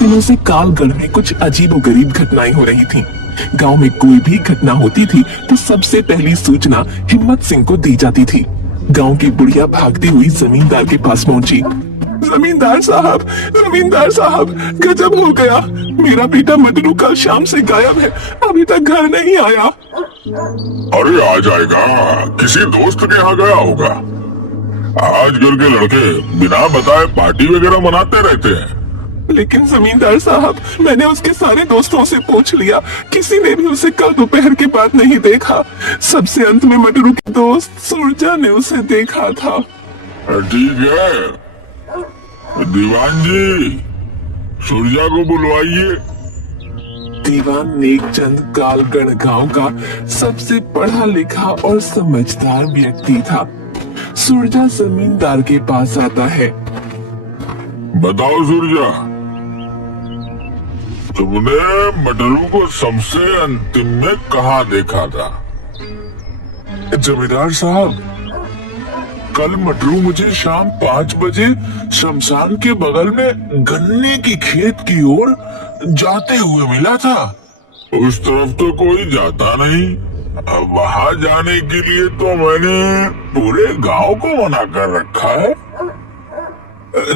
दिनों से कालगढ़ में कुछ अजीबोगरीब घटनाएं हो रही थीं। गांव में कोई भी घटना होती थी तो सबसे पहली सूचना हिम्मत सिंह को दी जाती थी। गांव की बुढ़िया भागती हुई जमींदार के पास पहुंची। जमींदार साहब, गजब हो गया। मेरा बेटा मटरू कल शाम से गायब है, अभी तक घर नहीं आया। अरे आ जाएगा, किसी दोस्त के यहाँ गया होगा। आजकल के लड़के बिना बताए पार्टी वगैरह मनाते रहते हैं। लेकिन जमींदार साहब, मैंने उसके सारे दोस्तों से पूछ लिया, किसी ने भी उसे कल दोपहर के बाद नहीं देखा। सबसे अंत में मटरू के दोस्त सुरजा ने उसे देखा था। ठीक है, दीवान जी सुरजा को बुलवाइए। दीवान नेकचंद कालगढ़ गांव का सबसे पढ़ा लिखा और समझदार व्यक्ति था। सुरजा जमींदार के पास आता है। बताओ सुरजा, तुमने मटरू को सबसे अंतिम में कहाँ देखा था? जमींदार साहब, कल मटरू मुझे शाम 5 बजे शमशान के बगल में गन्ने की खेत की ओर जाते हुए मिला था। उस तरफ तो कोई जाता नहीं। अब वहाँ जाने के लिए तो मैंने पूरे गांव को मना कर रखा है।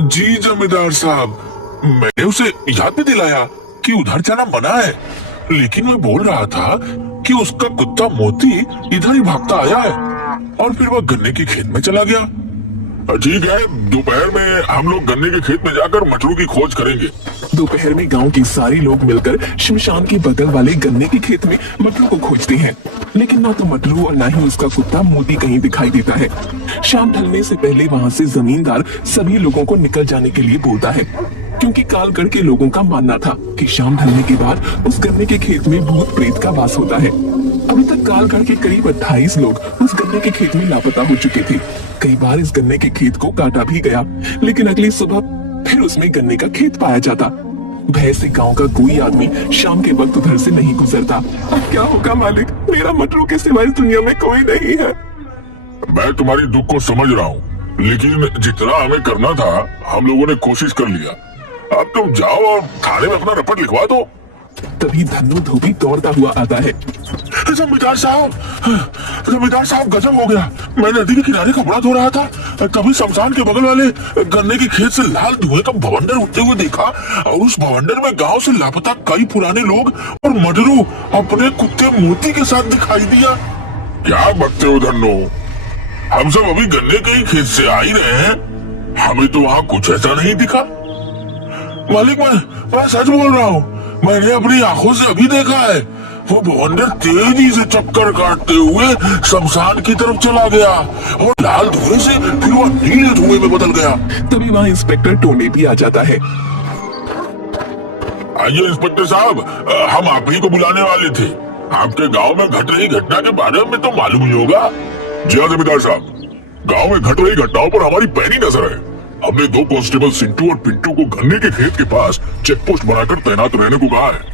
जी जमींदार साहब, मैंने उसे याद भी दिलाया कि उधर जाना मना है, लेकिन मैं बोल रहा था कि उसका कुत्ता मोती इधर ही भागता आया है और फिर वह गन्ने के खेत में चला गया। ठीक है, दोपहर में हम लोग गन्ने के खेत में जाकर मटरू की खोज करेंगे। दोपहर में गांव के सारे लोग मिलकर शमशान के बगल वाले गन्ने के खेत में मटरू को खोजते हैं, लेकिन ना तो मटरू और ना ही उसका कुत्ता मोती कहीं दिखाई देता है। शाम ढलने से पहले वहाँ से जमींदार सभी लोगों को निकल जाने के लिए बोलता है, क्योंकि कालगढ़ के लोगों का मानना था कि शाम ढलने के बाद उस गन्ने के खेत में भूत प्रेत का वास होता है। अभी तक कालगढ़ के करीब 28 लोग उस गन्ने के खेत में लापता हो चुके थे। कई बार इस गन्ने के खेत को काटा भी गया, लेकिन अगली सुबह फिर उसमें गन्ने का खेत पाया जाता। भय से गांव का कोई आदमी शाम के वक्त उधर से नहीं गुजरता। अब क्या होगा मालिक, मेरा मटरू के सिवाय इस दुनिया में कोई नहीं है। मैं तुम्हारी दुख को समझ रहा हूँ, लेकिन जितना हमें करना था हम लोगों ने कोशिश कर लिया। अब तुम जाओ और थाने में अपना रिपोर्ट लिखवा दो। तभी धन्नू धोबी दौड़ता हुआ आता है। जमींदार साहब गजब हो गया। मैं नदी के किनारे कपड़ा धो रहा था, तभी शमशान के बगल वाले गन्ने के खेत से लाल धुएं का भवंडर उठते हुए देखा, और उस भवंडर में गांव से लापता कई पुराने लोग और मटरू अपने कुत्ते मोती के साथ दिखाई दिया। क्या बकते हो धन्नो, हम सब अभी गन्ने के ही खेत से आ ही रहे हैं, हमें तो वहाँ कुछ ऐसा नहीं दिखा। मालिक, मैं सच बोल रहा हूँ, मैंने अपनी आंखों से अभी देखा है। वो भवंडर तेजी से चक्कर काटते हुए शमशान की तरफ चला गया और लाल धुएं से फिर वो नीले धुएं में बदल गया। तभी वहाँ इंस्पेक्टर टोने भी आ जाता है। आइए इंस्पेक्टर साहब, हम आप ही को बुलाने वाले थे। आपके गांव में घट रही घटना के बारे में तो मालूम ही होगा। जी हाँ जमींदार साहब, गांव में घट रही घटनाओं पर हमारी पैनी नजर है। हमने 2 कांस्टेबल सिंटू और पिंटू को गन्ने के खेत के पास चेक पोस्ट बनाकर तैनात रहने को कहा है।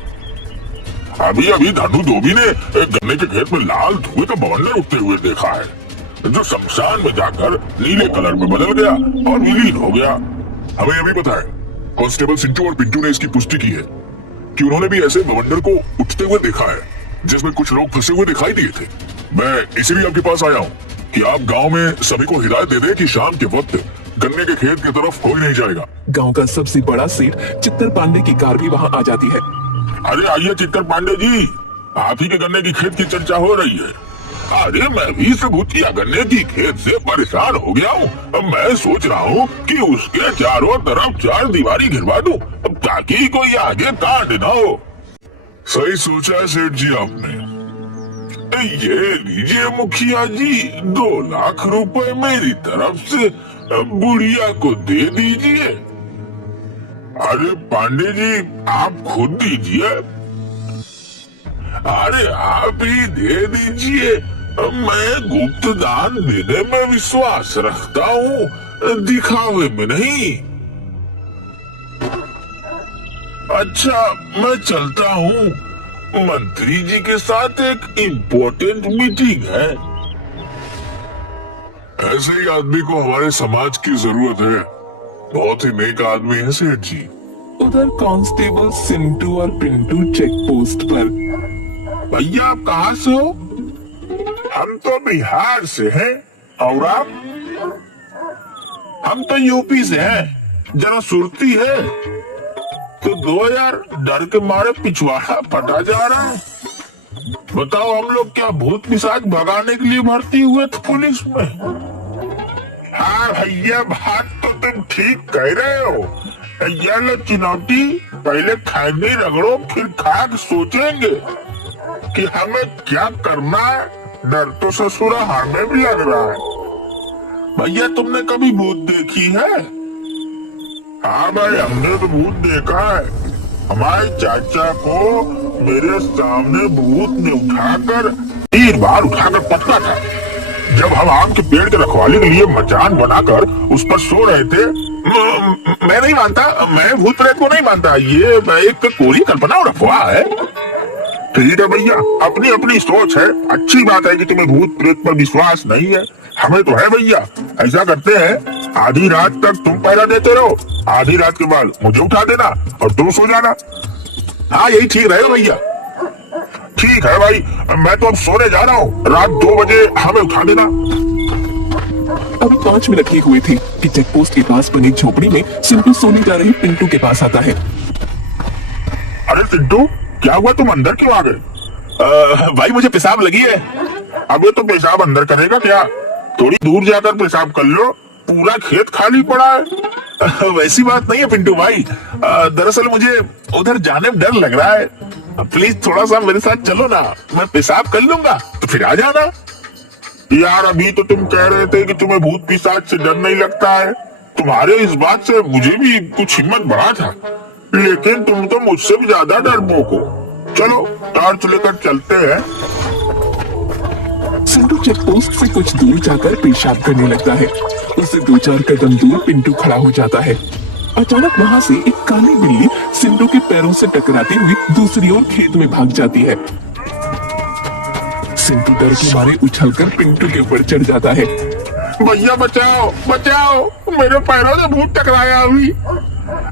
अभी धन्नू धोबी ने गन्ने के खेत में लाल धुएं का भवंडर उठते हुए देखा है, जो शमशान में जाकर नीले कलर में बदल गया और विलीन हो गया। हमें यह भी पता है, कांस्टेबल सिंटू और पिंटू ने इसकी पुष्टि की है कि उन्होंने भी ऐसे भवंडर को उठते हुए देखा है, जिसमें कुछ लोग फंसे हुए दिखाई दिए थे। मैं इसीलिए आपके पास आया हूँ कि आप गाँव में सभी को हिदायत दे दें कि शाम के वक्त गन्ने के खेत की तरफ कोई नहीं जाएगा। गांव का सबसे बड़ा सेठ चित्तर पांडे की कार भी वहां आ जाती है। अरे आइए चित्तर पांडे जी, आप ही के गन्ने की खेत की चर्चा हो रही है। अरे मैं भी सबूतिया गन्ने की खेत से परेशान हो गया हूँ। मैं सोच रहा हूँ कि उसके चारों तरफ 4 दीवारी घिरवा दूं, ताकि कोई आगे कांड ना हो। सही सोचा है सेठ जी आपने। ये लीजिए मुखिया जी, 2 लाख रुपए मेरी तरफ से बुढ़िया को दे दीजिए। अरे पांडे जी, आप खुद दीजिए। अरे आप ही दे दीजिए, मैं गुप्त दान देने में विश्वास रखता हूँ, दिखावे में नहीं। अच्छा, मैं चलता हूँ, मंत्री जी के साथ एक इम्पोर्टेंट मीटिंग है। ऐसे ही आदमी को हमारे समाज की जरूरत है। बहुत ही नेक आदमी है सेठ जी। उधर कांस्टेबल सिंटू और पिंटू चेक पोस्ट पर। भैया आप कहाँ से हो? हम तो बिहार से हैं। और आप? हम तो यूपी से हैं। जरा सुरती है तो दो यार, डर के मारे पिछवाड़ा फटा जा रहा है। बताओ हम लोग क्या भूत पिशाच भगाने के लिए भर्ती हुए थे पुलिस में? हाँ भैया, बात तो तुम ठीक कह रहे हो। ये लो चुनौती, पहले खैनी रगड़ो फिर खाक सोचेंगे कि हमें क्या करना है। डर तो ससुरा हमें भी लग रहा है। भैया तुमने कभी भूत देखी है? हाँ भाई, हमने तो भूत देखा है। हमारे चाचा को मेरे सामने भूत ने उठाकर 3 बार उठाकर पटका था। जब हम आम के पेड़ के रखवाली के लिए मचान बनाकर उस पर सो रहे थे। मैं नहीं मानता, मैं भूत प्रेत को नहीं मानता। ये एक कोरी कल्पना और अफवाह है। ठीक है भैया, अपनी अपनी सोच है। अच्छी बात है कि तुम्हें भूत प्रेत पर विश्वास नहीं है। हमें तो है भैया। ऐसा करते हैं, आधी रात तक तुम पहरा देते रहो, आधी रात के बाद मुझे उठा देना और तुम सो जाना। हाँ यही ठीक रहेगा भैया। ठीक है भाई, मैं तो अब सोने जा रहा हूँ। रात 2 बजे हमें उठा देना। अभी 5 मिनट ही हुए थे कि चेक पोस्ट के पास बनी झोपड़ी में सिंटू सोने जा रही पिंटू के पास आता है। अरे सिंटू, क्या हुआ, तुम अंदर क्यों आ गए? भाई मुझे पेशाब लगी है। अबे तो पेशाब अंदर करेगा क्या? थोड़ी दूर जाकर पेशाब कर लो, पूरा खेत खाली पड़ा है। वैसी बात नहीं है पिंटू भाई, दरअसल मुझे उधर जाने में डर लग रहा है। प्लीज थोड़ा सा मेरे साथ चलो ना, मैं पेशाब कर लूंगा तो फिर आ जाना। यार अभी तो तुम कह रहे थे कि तुम्हें भूत पिशाच से डर नहीं लगता है। तुम्हारे इस बात से मुझे भी कुछ हिम्मत बढ़ा था, लेकिन तुम तो मुझसे भी ज्यादा डरपोक हो। चलो टॉर्च लेकर चलते हैं। सिंटू चेक पोस्ट से कुछ दूर जाकर पेशाब करने लगता है। उससे 2-4 कदम दूर पिंटू खड़ा हो जाता है। अचानक वहाँ से एक काली बिल्ली सिंटू के पैरों से टकराते हुए दूसरी ओर खेत में भाग जाती है। सिंटू डर के मारे उछलकर पिंटू के ऊपर चढ़ जाता है। भैया बचाओ बचाओ, मेरे पैरों से भूत टकराया अभी।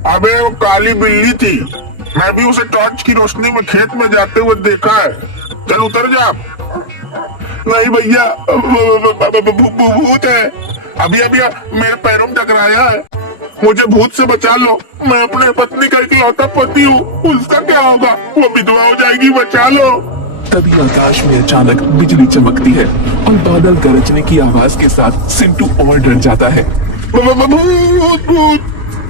अबे वो काली बिल्ली थी, मैं भी उसे टॉर्च की रोशनी में खेत में जाते हुए देखा है। चल उतर जा। नहीं भैया, भूत है। अभी अभी मेरे पैरों में टकराया है। मुझे भूत से बचा लो, मैं अपने पत्नी का इकलौता पति हूँ। उसका क्या होगा? वो विधवा हो जाएगी, बचा लो। तभी आकाश में अचानक बिजली चमकती है और बादल गरजने की आवाज के साथ सिंटू और डर जाता है। भूत भूत!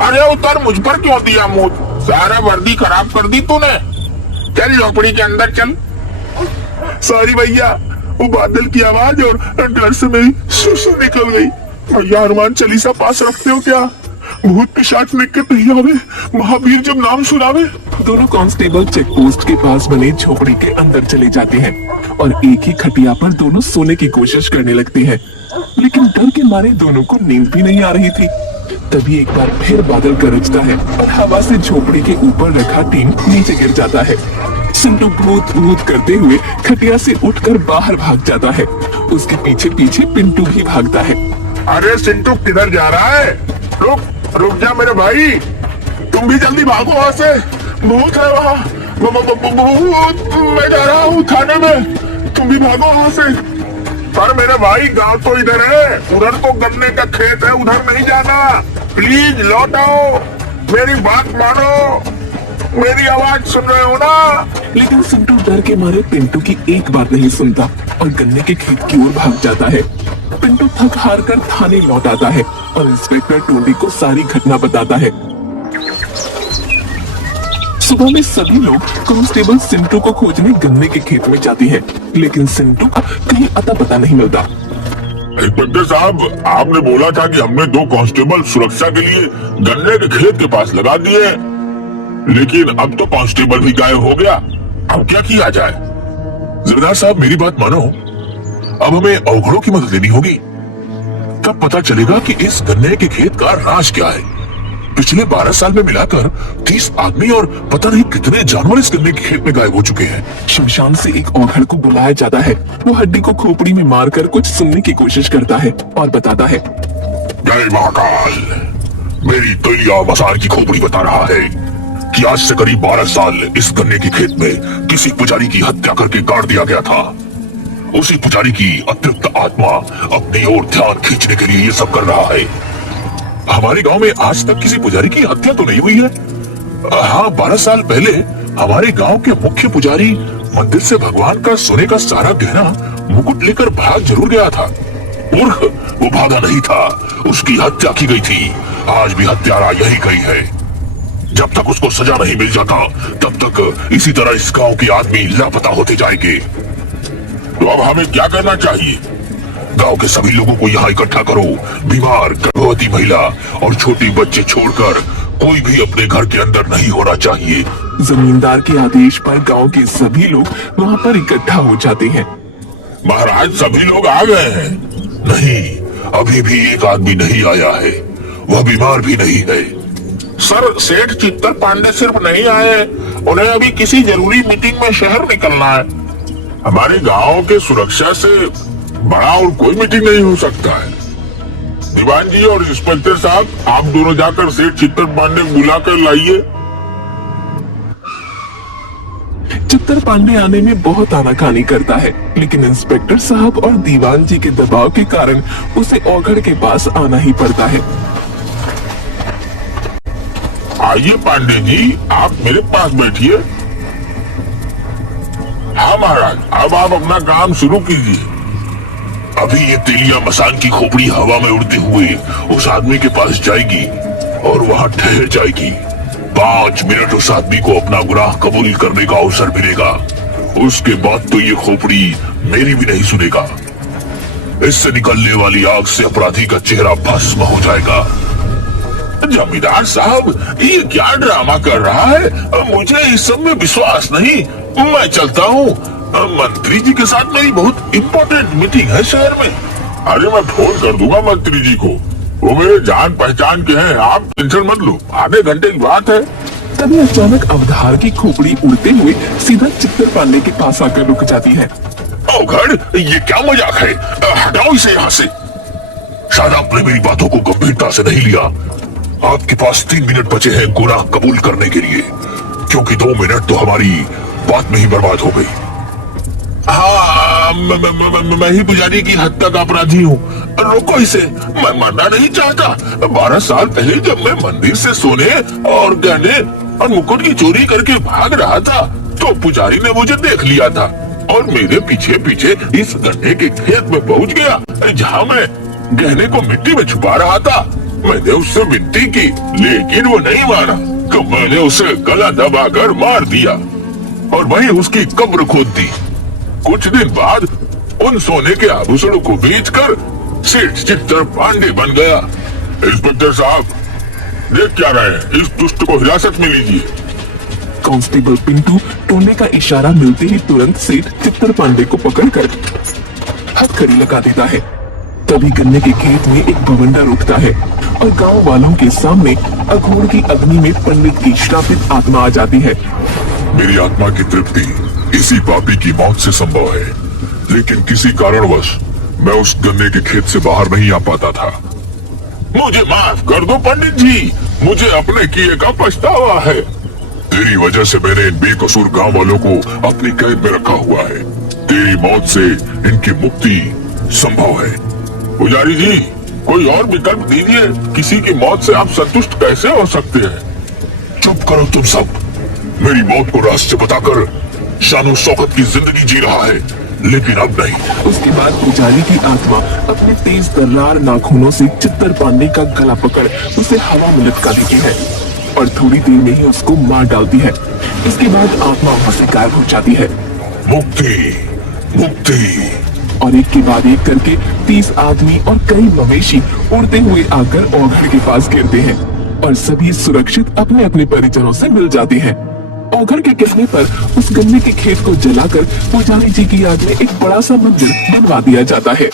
अरे उतर, मुझ पर क्यों दिया मुंह? सारा वर्दी खराब कर दी तूने। चल झोपड़ी के अंदर चल। सॉरी भैया, वो बादल की आवाज और डर से मेरी सुसु निकल गई। भैया हनुमान चालीसा पास रखते हो क्या? भूत पिशाच निकट नहीं आवे, महावीर जब नाम सुनावे। दोनों कांस्टेबल चेक पोस्ट के पास बने झोपड़ी के अंदर चले जाते हैं और एक ही खटिया पर दोनों सोने की कोशिश करने लगते हैं, लेकिन डर के मारे दोनों को नींद भी नहीं आ रही थी। तभी एक बार फिर बादल गरजता है और हवा से झोपड़ी के ऊपर रखा टीन नीचे गिर जाता है। सिंटू भूत भूत करते हुए खटिया से उठकर बाहर भाग जाता है। उसके पीछे पीछे पिंटू भी भागता है। अरे सिंटू किधर जा रहा है? रुक रुक जा मेरे भाई, तुम भी जल्दी भागो वहाँ से। भूत है वहाँ, भूत। मैं जा रहा हूँ थाने में, तुम भी भागो वहाँ से। पर मेरे भाई गांव तो इधर है, उधर तो गन्ने का खेत है, उधर नहीं जाना। प्लीज लौट आओ, मेरी बात मानो, मेरी आवाज सुन रहे हो ना? लेकिन सिंटू डर के मारे पिंटू की एक बात नहीं सुनता और गन्ने के खेत की ओर भाग जाता है। पिंटू थक हार कर थाने लौट आता है और इंस्पेक्टर टोंडी को सारी घटना बताता है। सुबह में सभी लोग कांस्टेबल सिंटू को खोजने गन्ने के खेत में जाते हैं, लेकिन सिंटू का कहीं अता पता नहीं मिलता। इंस्पेक्टर साहब, आपने बोला था कि हमने 2 कांस्टेबल सुरक्षा के लिए गन्ने के खेत के पास लगा दिए, लेकिन अब तो कांस्टेबल भी गायब हो गया। अब क्या किया जाए? जमींदार साहब मेरी बात मानो, अब हमें अवघड़ों की मदद लेनी होगी। तब पता चलेगा कि इस गन्ने के खेत का राज क्या है। पिछले 12 साल में मिलाकर 30 आदमी और पता नहीं कितने जानवर इस गन्ने के खेत में गायब हो चुके हैं। शमशान से एक औघड़ को बुलाया जाता है। वो हड्डी को खोपड़ी में मारकर कुछ सुनने की कोशिश करता है और बताता है, जय महाकाल, मेरी तैया मसान की खोपड़ी बता रहा है। कि आज से करीब 12 साल इस गन्ने के खेत में किसी पुजारी की हत्या करके गाड़ दिया गया था। उसी पुजारी की अतृप्त आत्मा अपनी ओर ध्यान खींचने के लिए ये सब कर रहा है। हमारे गांव में आज तक किसी पुजारी की हत्या तो नहीं हुई है। हाँ, 12 साल पहले हमारे गांव के मुख्य पुजारी मंदिर से भगवान का सोने का सारा गहना मुकुट लेकर भाग जरूर गया था। मूर्ख, वो भागा नहीं था, उसकी हत्या की गई थी। आज भी हत्यारा यही कहीं है। जब तक उसको सजा नहीं मिल जाता तब तक इसी तरह इस गांव के आदमी लापता होते जाएंगे। तो अब हमें क्या करना चाहिए? गांव के सभी लोगों को यहाँ इकट्ठा करो। बीमार, गर्भवती महिला और छोटे बच्चे छोड़कर कोई भी अपने घर के अंदर नहीं होना चाहिए। जमींदार के आदेश पर गांव के सभी लोग वहां पर इकट्ठा हो जाते हैं। महाराज, सभी लोग आ गए हैं? नहीं, अभी भी एक आदमी नहीं आया है। वह बीमार भी नहीं है। सर, सेठ चित्तर पांडे सिर्फ नहीं आए हैं, उन्हें अभी किसी जरूरी मीटिंग में शहर निकलना है। हमारे गांव के सुरक्षा से बड़ा और कोई मीटिंग नहीं हो सकता है। दीवान जी और इंस्पेक्टर साहब, आप दोनों जाकर सेठ चित्तर पांडे को बुला कर लाइए। चित्तर पांडे आने में बहुत आनाकानी करता है, लेकिन इंस्पेक्टर साहब और दीवान जी के दबाव के कारण उसे औघड़ के पास आना ही पड़ता है। आइए पांडे जी, आप मेरे पास बैठिए। हाँ महाराज, अब आप अपना काम शुरू कीजिए। अभी ये तेलिया मसान की खोपड़ी हवा में उड़ते हुए उस आदमी के पास जाएगी और वहां ठहर जाएगी। 5 मिनट उस आदमी को अपना गुनाह कबूल करने का अवसर मिलेगा। उसके बाद तो ये खोपड़ी मेरी भी नहीं सुनेगा। इससे निकलने वाली आग से अपराधी का चेहरा भस्म हो जाएगा। जमींदार साहब, ये क्या ड्रामा कर रहा है? मुझे इस सब में विश्वास नहीं। मैं चलता हूँ। मंत्री जी के साथ मेरी बहुत इम्पोर्टेंट मीटिंग है शहर में। अरे, मैं फोन कर दूंगा मंत्री जी को, वो मेरे जान पहचान के हैं। आप टेंशन मत लो, आधे घंटे की बात है। तभी अचानक अवधार की खोपड़ी उड़ते हुए सीधा चित्तर पांडे के पास आकर रुक जाती है। औघड़, ये क्या मजाक है? हटाओ इसे यहाँ से। शायद आपने मेरी बातों को गंभीरता से नहीं लिया। आपके पास 3 मिनट बचे हैं गुनाह कबूल करने के लिए, क्योंकि 2 मिनट तो हमारी बात में ही बर्बाद हो गई। हाँ, मैं ही पुजारी की हत्या का अपराधी हूँ। रोको इसे, मैं मरना नहीं चाहता। 12 साल पहले जब मैं मंदिर से सोने और गहने और मुकुट की चोरी करके भाग रहा था, तो पुजारी ने मुझे देख लिया था और मेरे पीछे पीछे इस गन्ने के खेत में पहुँच गया, जहाँ मैं गहने को मिट्टी में छुपा रहा था। मैंने उससे विनती की, लेकिन वो नहीं माना, तो मैंने उसे गला दबाकर मार दिया और वहीं उसकी कब्र खोद दी। कुछ दिन बाद उन सोने के आभूषणों को बेचकर सेठ चित्तर पांडे बन गया। इंस्पेक्टर साहब, देख क्या रहे हैं? इस दुष्ट को हिरासत में लीजिए। कांस्टेबल पिंटू टोने का इशारा मिलते ही तुरंत सेठ चित्तर पांडे को पकड़कर हथकड़ी लगा देता है। तभी गन्ने के खेत में एक बवंडर उठता है और गांव वालों के सामने अघोर की अग्नि में पंडित की श्रापित आत्मा आ जाती है। मेरी आत्मा की तृप्ति इसी पापी की मौत से संभव है, लेकिन किसी कारणवश मैं उस गन्ने के खेत से बाहर नहीं आ पाता था। मुझे माफ कर दो पंडित जी, मुझे अपने किए का पछतावा है। तेरी वजह से मैंने इन बेकसूर गांव वालों को अपनी कैद में रखा हुआ है। तेरी मौत से इनकी मुक्ति संभव है। पुजारी जी, कोई और विकल्प दीजिए। किसी की मौत से आप संतुष्ट कैसे हो सकते हैं? चुप करो तुम सब। मेरी मौत को रहस्य बताकर शानो शौकत की जिंदगी जी रहा है, लेकिन अब नहीं। उसके बाद पुजारी की आत्मा अपने तेज तर्रार नाखूनों से चित्तर पांडे का गला पकड़ उसे हवा में लटका देती है और थोड़ी देर में ही उसको मार डालती है। इसके बाद आत्मा वहां से गायब हो जाती है। मुक्ति, मुक्ति। और एक के बाद एक करके 30 आदमी और कई मवेशी उड़ते हुए आकर औघड़ के पास गिरते हैं और सभी सुरक्षित अपने अपने परिजनों से मिल जाते हैं। औघड़ के कहने पर उस गन्ने के खेत को जलाकर पुजारी जी की याद में एक बड़ा सा मंदिर बनवा दिया जाता है।